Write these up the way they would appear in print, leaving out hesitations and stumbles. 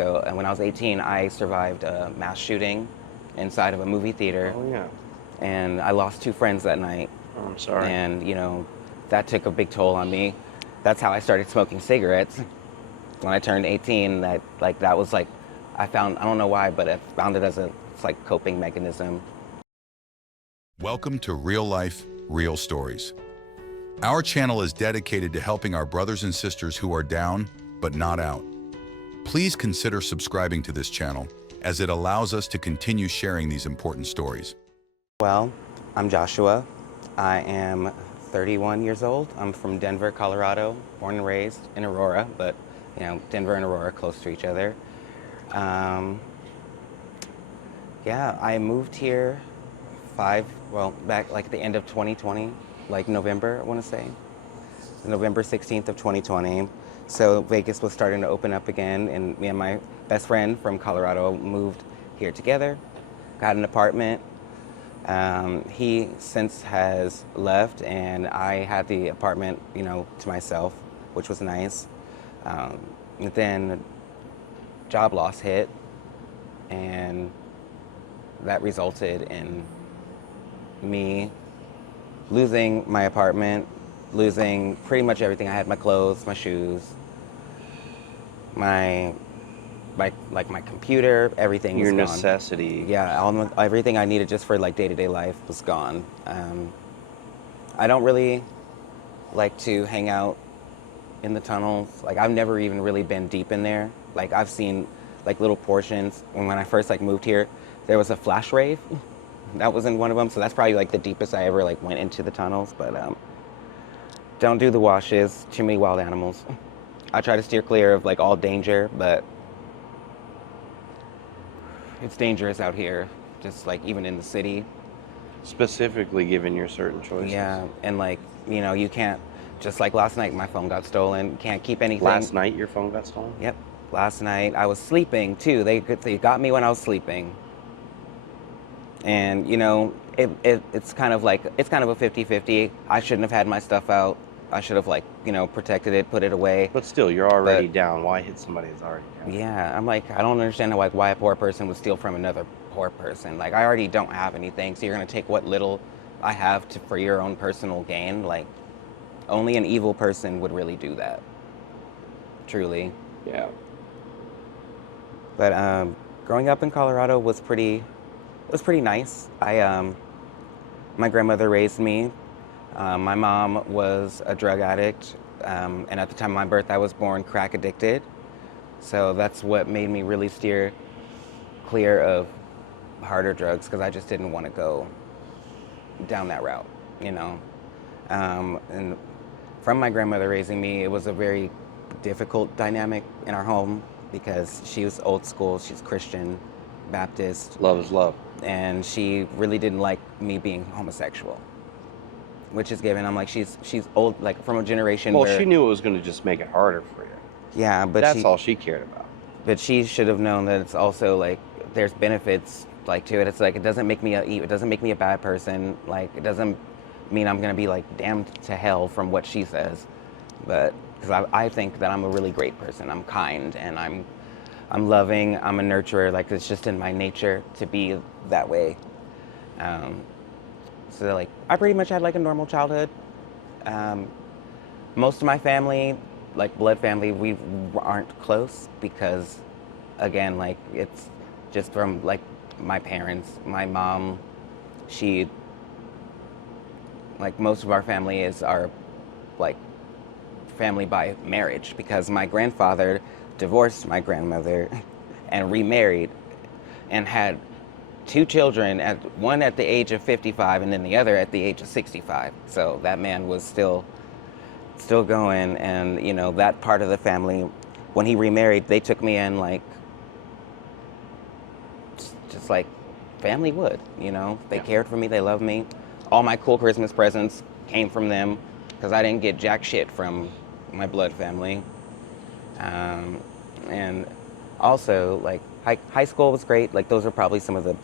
So when I was 18, I survived a mass shooting inside of a movie theater. Oh, yeah. And I lost 2 friends that night. Oh, I'm sorry. And, that took a big toll on me. That's how I started smoking cigarettes. When I turned 18, that was like, I don't know why, but I found it as it's like coping mechanism. Welcome to Real Life, Real Stories. Our channel is dedicated to helping our brothers and sisters who are down, but not out. Please consider subscribing to this channel, as it allows us to continue sharing these important stories. Well, I'm Joshua. I am 31 years old. I'm from Denver, Colorado, born and raised in Aurora, but Denver and Aurora close to each other. Yeah, I moved here back like the end of 2020, like November, I want to say. November 16th of 2020. So Vegas was starting to open up again, and me and my best friend from Colorado moved here together, got an apartment. He since has left, and I had the apartment, to myself, which was nice. Then job loss hit, and that resulted in me losing my apartment, losing pretty much everything. I had my clothes, my shoes, my computer, everything was Your gone. necessity. Yeah, everything I needed just for like day-to-day life was gone. I don't really like to hang out in the tunnels. Like, I've never even really been deep in there. Like, I've seen like little portions. When I first moved here, there was a flash rave. That was in one of them. So that's probably like the deepest I ever went into the tunnels. But don't do the washes. Too many wild animals. I try to steer clear of all danger, but it's dangerous out here. Just even in the city. Specifically given your certain choices. Yeah, and you can't. Just like last night, my phone got stolen. Can't keep anything. Last night, your phone got stolen? Yep. Last night, I was sleeping too. They got me when I was sleeping. And it's kind of a 50-50. I shouldn't have had my stuff out. I should have protected it, put it away. But still, you're already down. Why hit somebody that's already down? Yeah, I'm I don't understand why a poor person would steal from another poor person. I already don't have anything, so you're gonna take what little I have for your own personal gain. Only an evil person would really do that. Truly. Yeah. But growing up in Colorado was pretty nice. My grandmother raised me. My mom was a drug addict, and at the time of my birth, I was born crack addicted. So that's what made me really steer clear of harder drugs, because I just didn't want to go down that route, And from my grandmother raising me, it was a very difficult dynamic in our home, because she was old school. She's Christian, Baptist. Love is love. And she really didn't like me being homosexual, which is given. I'm she's old, from a generation Well, where... she knew it was going to just make it harder for you. Yeah, but that's all she cared about. But she should have known that it's also there's benefits to it. It's it doesn't make me it doesn't make me a bad person. It doesn't mean I'm going to be damned to hell from what she says. But because I think that I'm a really great person. I'm kind, and I'm loving. I'm a nurturer. It's just in my nature to be that way. So I pretty much had a normal childhood. Most of my family, blood family, we aren't close because, again, it's just from my parents. My mom, she, most of our family is our family by marriage, because my grandfather divorced my grandmother and remarried and had 2 children, one at the age of 55 and then the other at the age of 65. So that man was still going, and that part of the family, when he remarried, they took me in just like family would. They cared for me, they loved me. All my cool Christmas presents came from them, because I didn't get jack shit from my blood family. And also high school was great. Those are probably some of the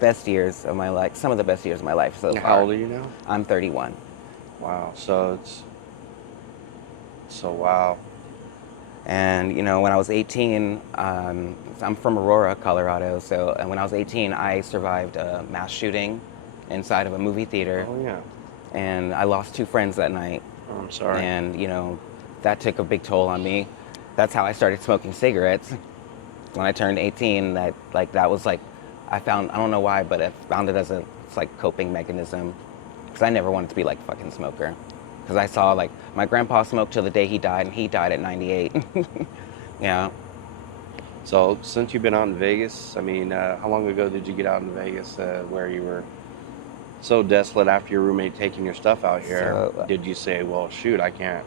best years of my life, some of the best years of my life so far. How old are you now? I'm 31. Wow. Wow. And you know, when I was 18, I'm from Aurora, Colorado. So when I was 18, I survived a mass shooting inside of a movie theater, Oh yeah. and I lost 2 friends that night. Oh, I'm sorry. And you know, that took a big toll on me. That's how I started smoking cigarettes when I turned 18. That was like, I don't know why, but I found it as it's like coping mechanism, because I never wanted to be like fucking smoker. Because I saw like my grandpa smoked till the day he died, and he died at 98. Yeah. So since you've been out in Vegas, I mean, how long ago did you get out in Vegas where you were so desolate after your roommate taking your stuff out here? So, Did you say, well, shoot, I can't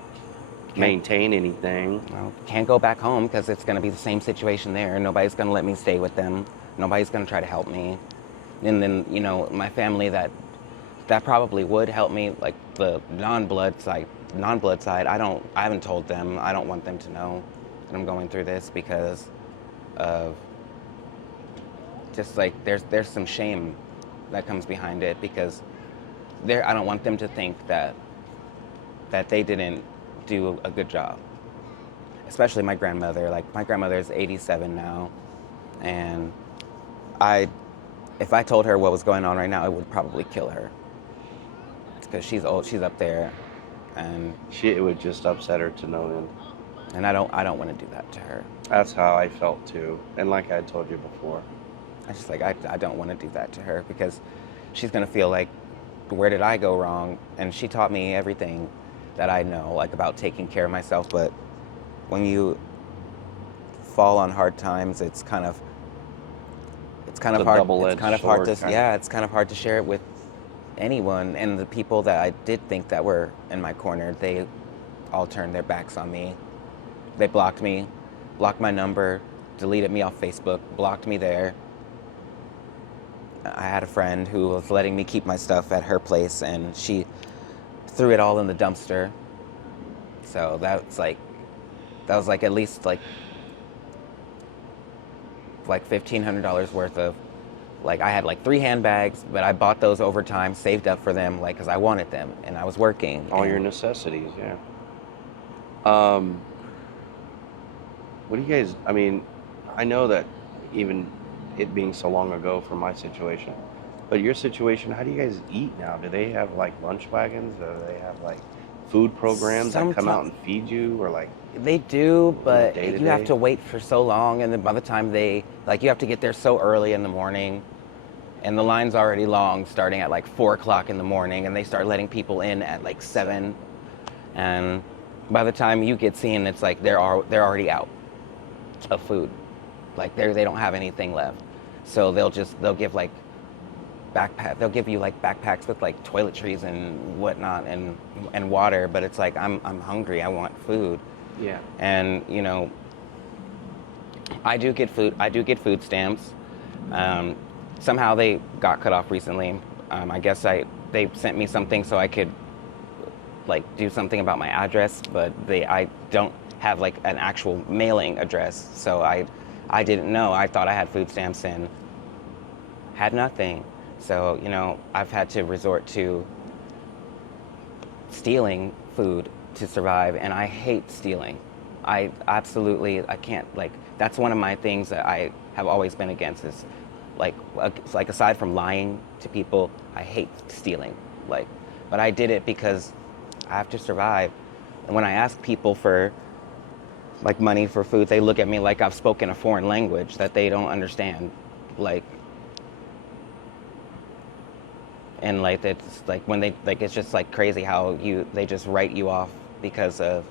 maintain anything? Well, can't go back home because it's going to be the same situation there. Nobody's going to let me stay with them. Nobody's going to try to help me. And then, you know, my family that probably would help me, like the non-blood side, I haven't told them. I don't want them to know that I'm going through this, because of just like there's some shame that comes behind it, because I don't want them to think that they didn't do a good job. Especially my grandmother. Like, my grandmother is 87 now, and if I told her what was going on right now, it would probably kill her, because she's old. She's up there, and It would just upset her to no end. I don't want to do that to her. That's how I felt too. And like I told you before, I just like I don't want to do that to her, because she's gonna feel like, where did I go wrong? And she taught me everything that I know, like, about taking care of myself. But when you fall on hard times, it's kind of hard. double-edged It's kind of hard sword, to it's kind of hard to share it with anyone. And the people that I did think that were in my corner, they all turned their backs on me. They blocked me, blocked my number, deleted me off Facebook, blocked me there. I had a friend who was letting me keep my stuff at her place, and she threw it all in the dumpster. So that was like at least like $1,500 worth of, like, I had like 3 handbags, but I bought those over time, saved up for them, like, because I wanted them, and I was working. all your necessities, yeah. What do you guys, I mean, I know that even it being so long ago for my situation, but your situation, how do you guys eat now? Do they have like lunch wagons? Do they have like food programs that come out and feed you, or like? They do, but day-to-day? you have to wait for so long, and then by the time you have to get there so early in the morning, and the line's already long, starting at like 4 o'clock in the morning, and they start letting people in at like 7, and by the time you get seen, it's like they're already out of food. Like, they don't have anything left, so they'll give like they'll give you like backpacks with like toiletries and whatnot, and water, but it's like, I'm hungry, I want food. Yeah. And you know, I do get food stamps. Somehow they got cut off recently. I guess they sent me something so I could like do something about my address, but I don't have like an actual mailing address, so I didn't know. I thought I had food stamps and had nothing. So, you know, I've had to resort to stealing food to survive, and I hate stealing. I can't, like, that's one of my things that I have always been against, is like aside from lying to people, I hate stealing. Like, but I did it because I have to survive. And when I ask people for like money for food, they look at me like I've spoken a foreign language that they don't understand. Like, and like, it's like when they, like, it's just like crazy how they just write you off because of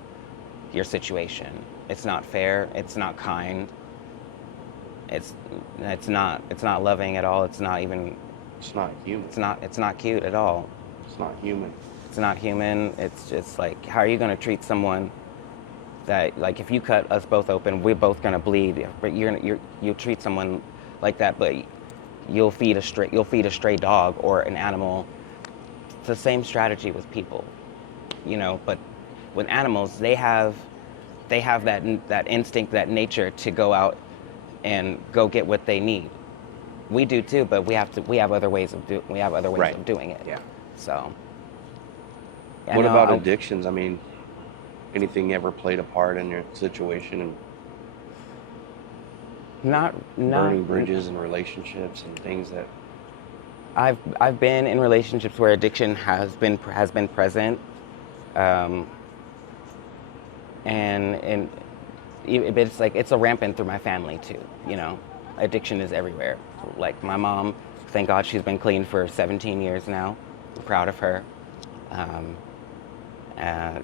your situation. It's not fair, it's not kind, it's not loving at all. It's not even, It's not human. it's not cute at all. It's not human. It's not human. It's just like, how are you going to treat someone that, like, if you cut us both open, we're both going to bleed, but you treat someone like that, but you'll feed a stray dog or an animal. It's the same strategy with people, you know, but with animals, they have that instinct, that nature to go out and go get what they need. We do too, but we have other ways of doing it. Yeah. So. What about addictions? I mean, anything ever played a part in your situation and Not burning bridges and relationships and things that I've been in relationships where addiction has been present, um, and it's like it's a rampant through my family too. You know, addiction is everywhere. Like my mom, thank God she's been clean for 17 years now. I'm proud of her. Um,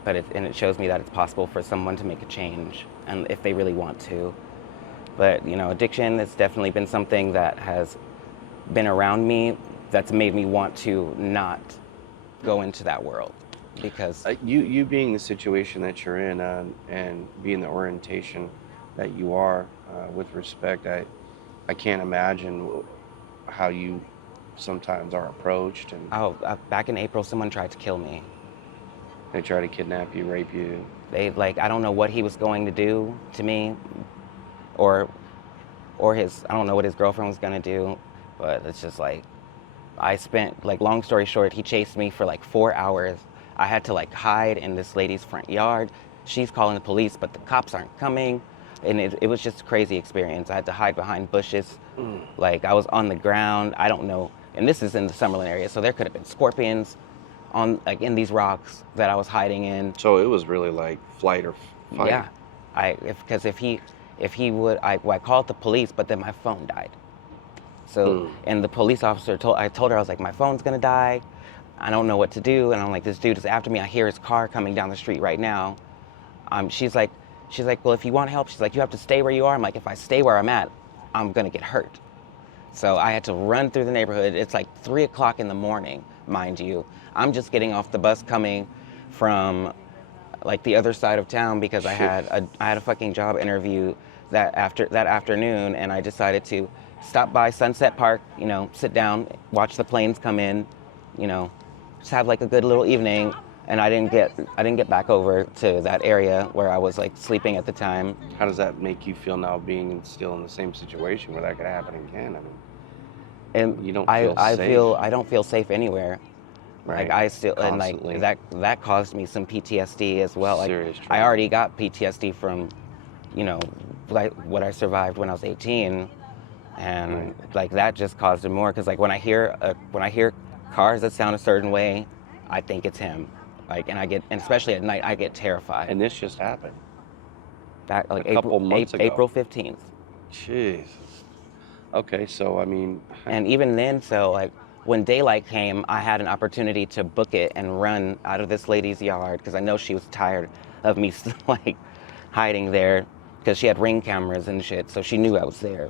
but it shows me that it's possible for someone to make a change, and if they really want to. But you know, addiction has definitely been something that has been around me that's made me want to not go into that world because you being the situation that you're in and being the orientation that you are with respect, I can't imagine how you sometimes are approached and back in April someone tried to kill me. they try to kidnap you, rape you. They like I don't know what he was going to do to me, or his I don't know what his girlfriend was gonna do, but it's just like I spent like long story short, he chased me for like 4 hours. I had to like hide in this lady's front yard. She's calling the police, but the cops aren't coming, and it was just a crazy experience. I had to hide behind bushes, like I was on the ground. I don't know, and this is in the Summerlin area, so there could have been scorpions on like in these rocks that I was hiding in. So it was really like flight or fight. Yeah, because if he would, I called the police, but then my phone died. So, and the police officer I told her, I was like, my phone's gonna die. I don't know what to do. And I'm like, this dude is after me. I hear his car coming down the street right now. She's like, well, if you want help, she's like, you have to stay where you are. I'm like, if I stay where I'm at, I'm gonna get hurt. So I had to run through the neighborhood. It's like 3 o'clock in the morning, mind you. I'm just getting off the bus coming from like the other side of town because I had a fucking job interview that afternoon, and I decided to stop by Sunset Park, you know, sit down, watch the planes come in, you know, just have like a good little evening. And I didn't get back over to that area where I was like sleeping at the time. How does that make you feel now, being still in the same situation where that could happen again? I mean, And you don't feel safe. I don't feel safe anywhere. Right. Like I still Constantly. and like that caused me some PTSD as well. Like Serious I trauma. already got PTSD from, you know, like what I survived when I was 18, and like that just caused it more. Because like when I hear cars that sound a certain way, I think it's him. Like and especially at night I get terrified. And this just happened. Back like a couple months ago. April 15th. Jeez. Okay, so I mean, And even then, so like when daylight came, I had an opportunity to book it and run out of this lady's yard because I know she was tired of me like hiding there because she had Ring cameras and shit, so she knew I was there.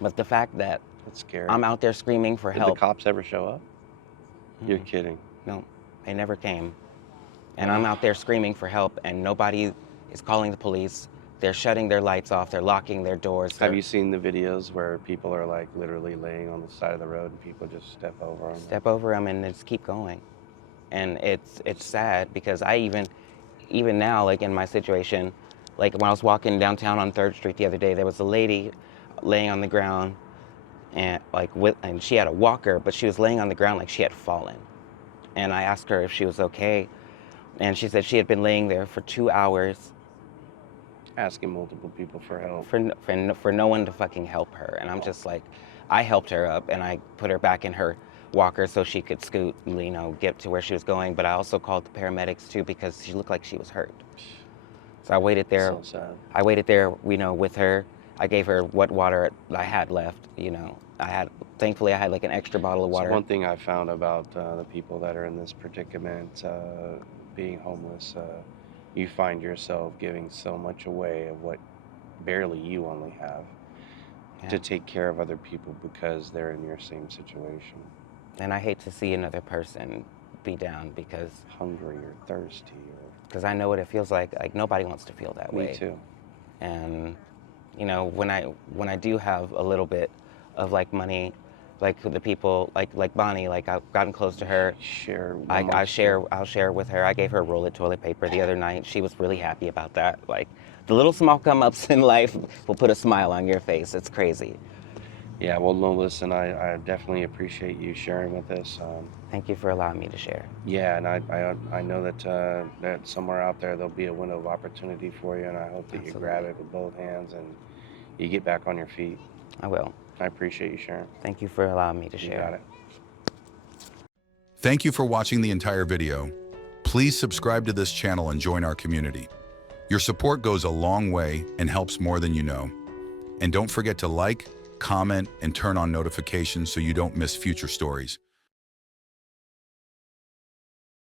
But the fact that that's scary. I'm out there screaming for Did help. the cops ever show up? You're kidding. No, they never came. And I'm out there screaming for help, and nobody is calling the police. They're shutting their lights off. They're locking their doors. Have you seen the videos where people are like literally laying on the side of the road and people just step over them? Step over them and just keep going. And it's sad because I even now, like in my situation, like when I was walking downtown on 3rd Street the other day, there was a lady laying on the ground, and and she had a walker, but she was laying on the ground like she had fallen. And I asked her if she was okay, and she said she had been laying there for 2 hours. Asking multiple people for help. For no one to fucking help her. And I'm just like, I helped her up and I put her back in her walker so she could scoot, you know, get to where she was going. But I also called the paramedics too because she looked like she was hurt. So I waited there. So sad. I waited there, you know, with her. I gave her what water I had left, you know. Thankfully I had like an extra bottle of water. So one thing I found about the people that are in this predicament, being homeless, you find yourself giving so much away of what barely you only have to take care of other people because they're in your same situation. And I hate to see another person be down because hungry or thirsty or because I know what it feels like. Like nobody wants to feel that way. Me too. And you know, when I do have a little bit of like money, like the people like Bonnie, like I've gotten close to her. I'll share with her. I gave her a roll of toilet paper the other night. She was really happy about that. Like the little small come ups in life will put a smile on your face. It's crazy. Yeah, well, no, listen, I definitely appreciate you sharing with us. Thank you for allowing me to share. Yeah, and I know that that somewhere out there there'll be a window of opportunity for you, and I hope that you grab Absolutely. it with both hands and you get back on your feet. I will. I appreciate you sharing. Thank you for allowing me to You share. got it. Thank you for watching the entire video. Please subscribe to this channel and join our community. Your support goes a long way and helps more than you know. And don't forget to like, comment, and turn on notifications so you don't miss future stories.